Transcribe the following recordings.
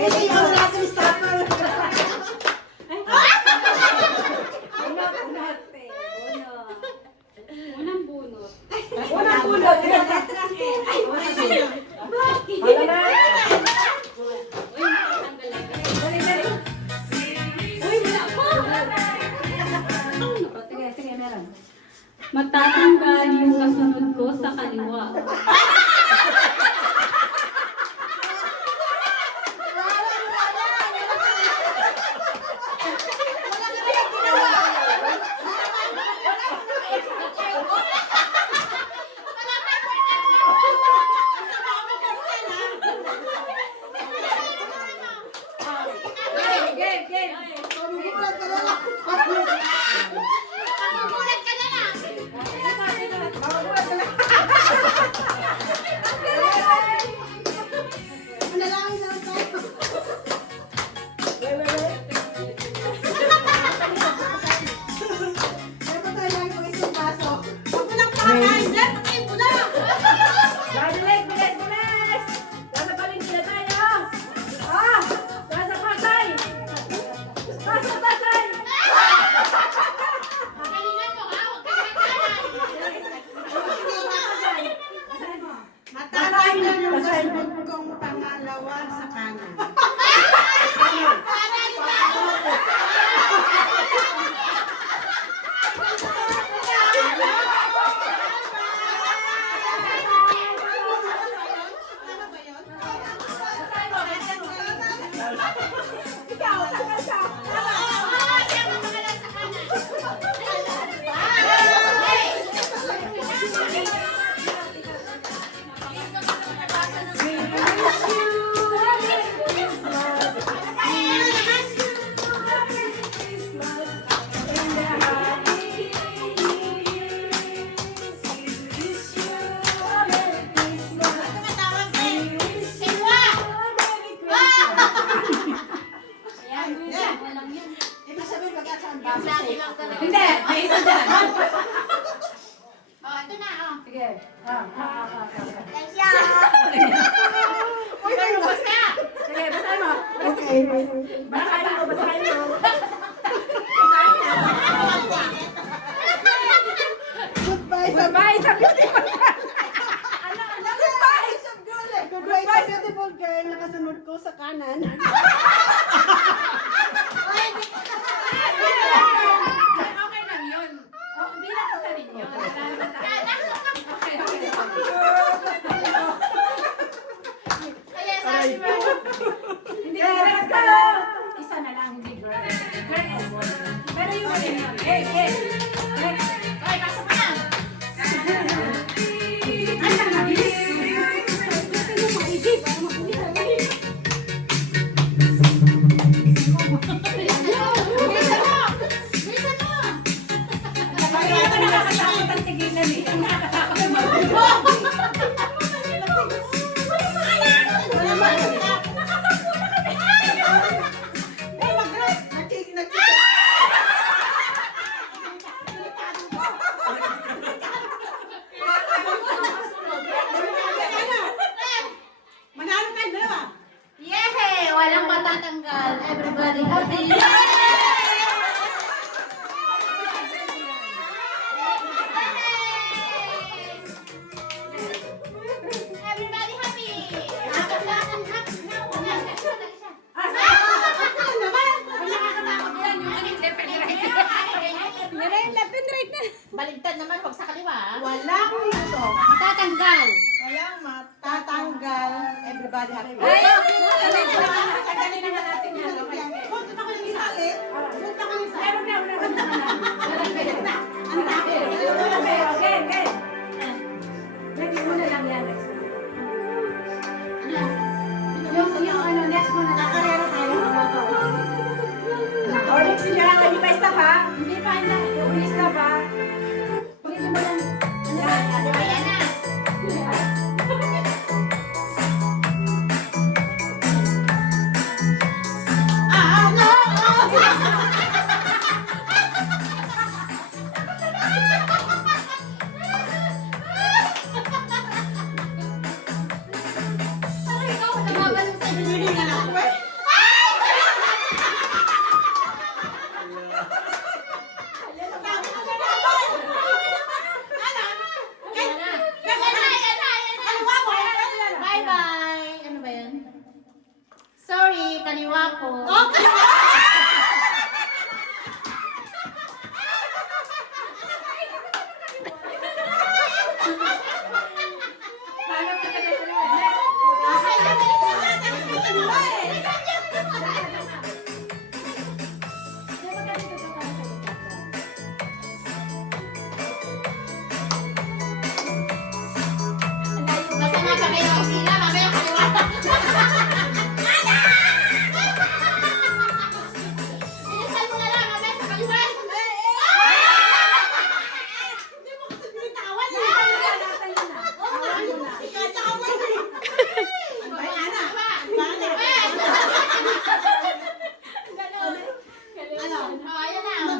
Kasi yung natin stopper. Unang bunot. Unang bunot. Sige, meron. Matatanggal yung kasunod ko sa kaliwa. Hindi, may isa dyan. Ito na, Sige. Uy, pero basta! Sige, basahin mo. Basahin mo. Goodbye sa beautiful girl. Goodbye sa beautiful girl. Nakasunod ko sa kanan. Okay lang yun. Hindi na isa rin yun. Kaya sabi mo, Hindi, let's go! Isa na lang, hindi girl. Girl and boy. Pero yung rin yun. Next. okay, pasok ka na. Ay, nabilis. Bilisan mo! Bilisan mo! Kaya ito nakakatakot ang tigilan eh. Nakakatakot ang Manalo kayo dalawa. Yehey! Walang matatanggal. Everybody happy. Everybody happy. Baligtad naman pag sa kaliwa. Walang ito. Matatanggal. Walang matatanggal. Everybody happy. Tanggalin naman natin yan. Punta pa kayo sa alit. Punta kayo sa Meron na. Ang dami. Okay. Next mo na lang yan. Yung ano, next mo na lang. Karera tayo. O, next nyo lang. Hindi pa stop ha? Hindi pa. Hindi stop ha? Pagkita mo lang. Ayan na. kaliwa ko. Paano ka na Basta nga pa kayo ang sila, mamaya kaliwa. Bilisan mo na lang, mamaya sa kaliwa. Hindi mo kasi binitawan na.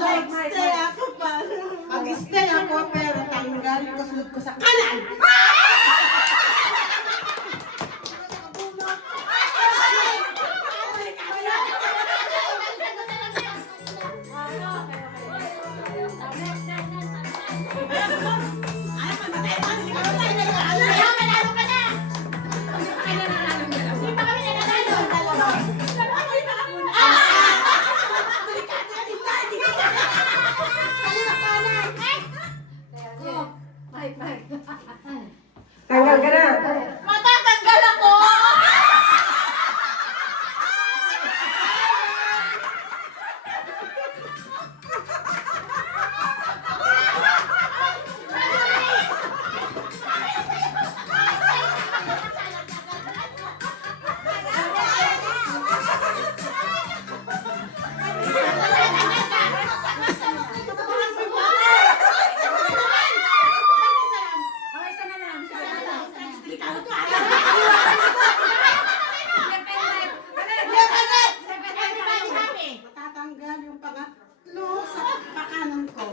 Mag-stay ako pa. Mag-stay ako pero tanggal yung kasunod ko sa kanan. Mike. Tanggal ka na. Matatanggal ako! Okay, isa na lang. Everybody happy! Matatanggal yung pangatlo sa pakanan ko.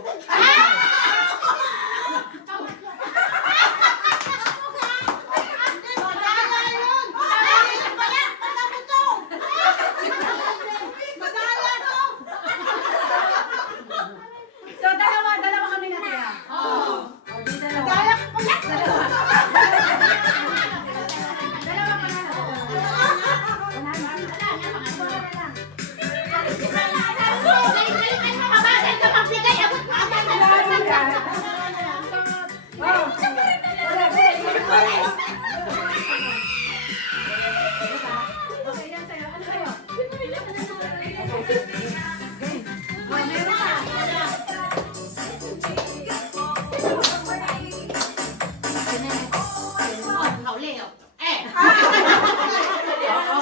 So, dalawa kami natira. Oo. Di dalawa. Dalawa pa na. Wala na. Okay yan sa'yo. Ano sa'yo? Meron ka.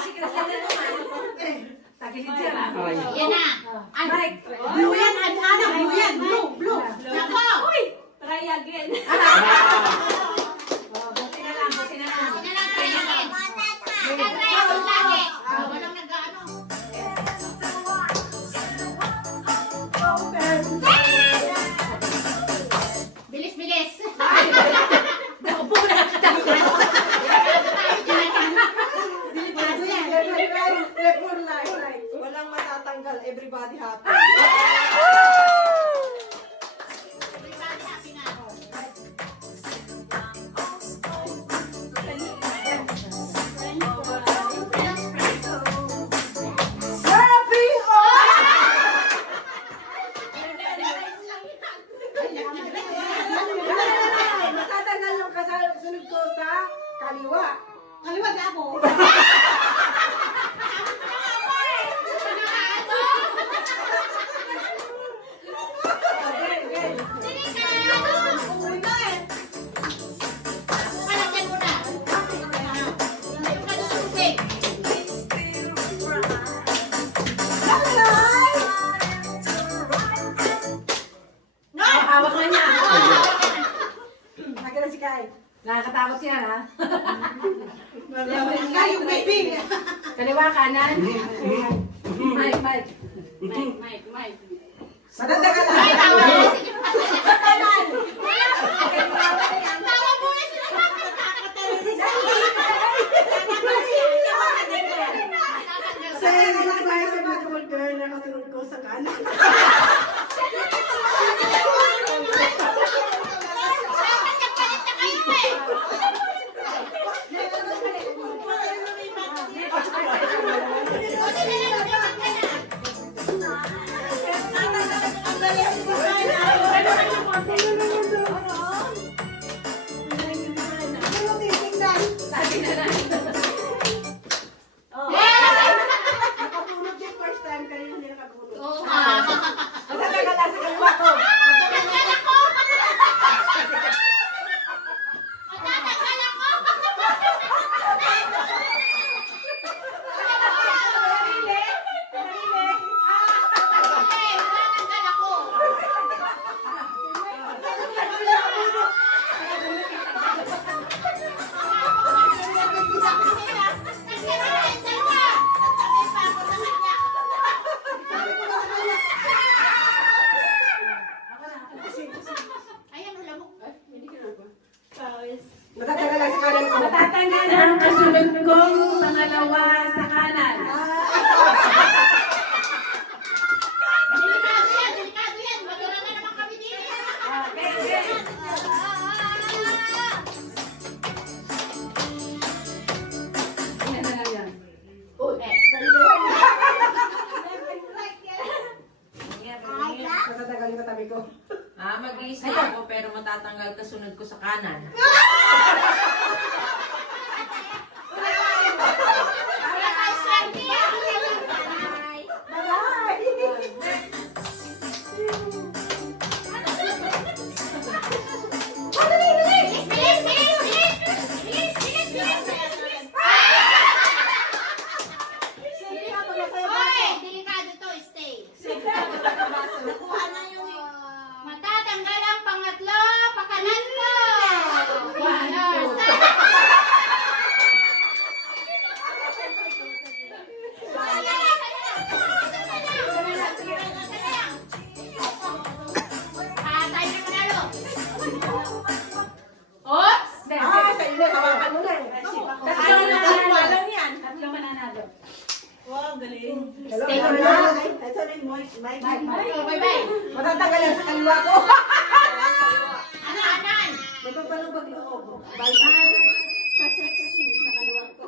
Sige na sa'yo. Tagilid siya. Yan na. Mike. Blue yan, anak, blue yan. Blue. Nako! Try again. Buti na lang. Yan na, try again. Try ako lagi. Walang nag-ano. Bilis. Delikado yan. Left or right. Walang matatanggal. Everybody happy. Everybody happy na. Happy! Matatanggal yung kasunod ko sa kaliwa. Kaliwa di ako. Uwi na eh. Palagyan mo na. Yung kasusupin. Hawak na niya. Akin na si Kai. Nakakatakot yan, ha? Kai yung baby. Kaliwa, kanan. Mike. Mike. Matatanggal Ay, lang. tawa na. Sige, tawa muna sila. Saya na lang tayo sa beautiful girl na kasunod ko sa kanan. Dapat nagpalit na kayo eh. Sabi na lang. Oh. Nakapulot yung first time, kayo hindi nakapulot. Oo nga. Matatagal lang sa kaliwa ko. Matatanggal ako! Matatanggal ako! Sarili. Sarili. Okay, matatanggal ako. Ayan, lamok. Matatagal lang sa kanan ko. Matatanggal ang kasunod kong pangalawa sa kanan. Delikado yan, delikado yan. Madura na naman kami dito. Okay, okay. Yan na lang yan. Matatagal yung katabi ko. Mag-iisa ako pero matatanggal kasunod ko sa kanan. Wala kang swerte. Bilis, bilis, bilis, bilis. Bilis, bilis, bilis, bilis. Hoy, delikado to, stay. Nakuha na yung Matatanggal ang pangatlo, pakanan ko. One, two. Tayo na manalo. Oops! sa ilo, hawakan mo lang. Tatlo mananalo. Tatlo mananalo. Wow, galing. Stay Hello, na. ito na yung mic. Oh, bye-bye. Matatagal lang sa kaliwa ko. Anan? May papalong pag-loob. Bye-bye. Sa sexy, sa kaliwa ko.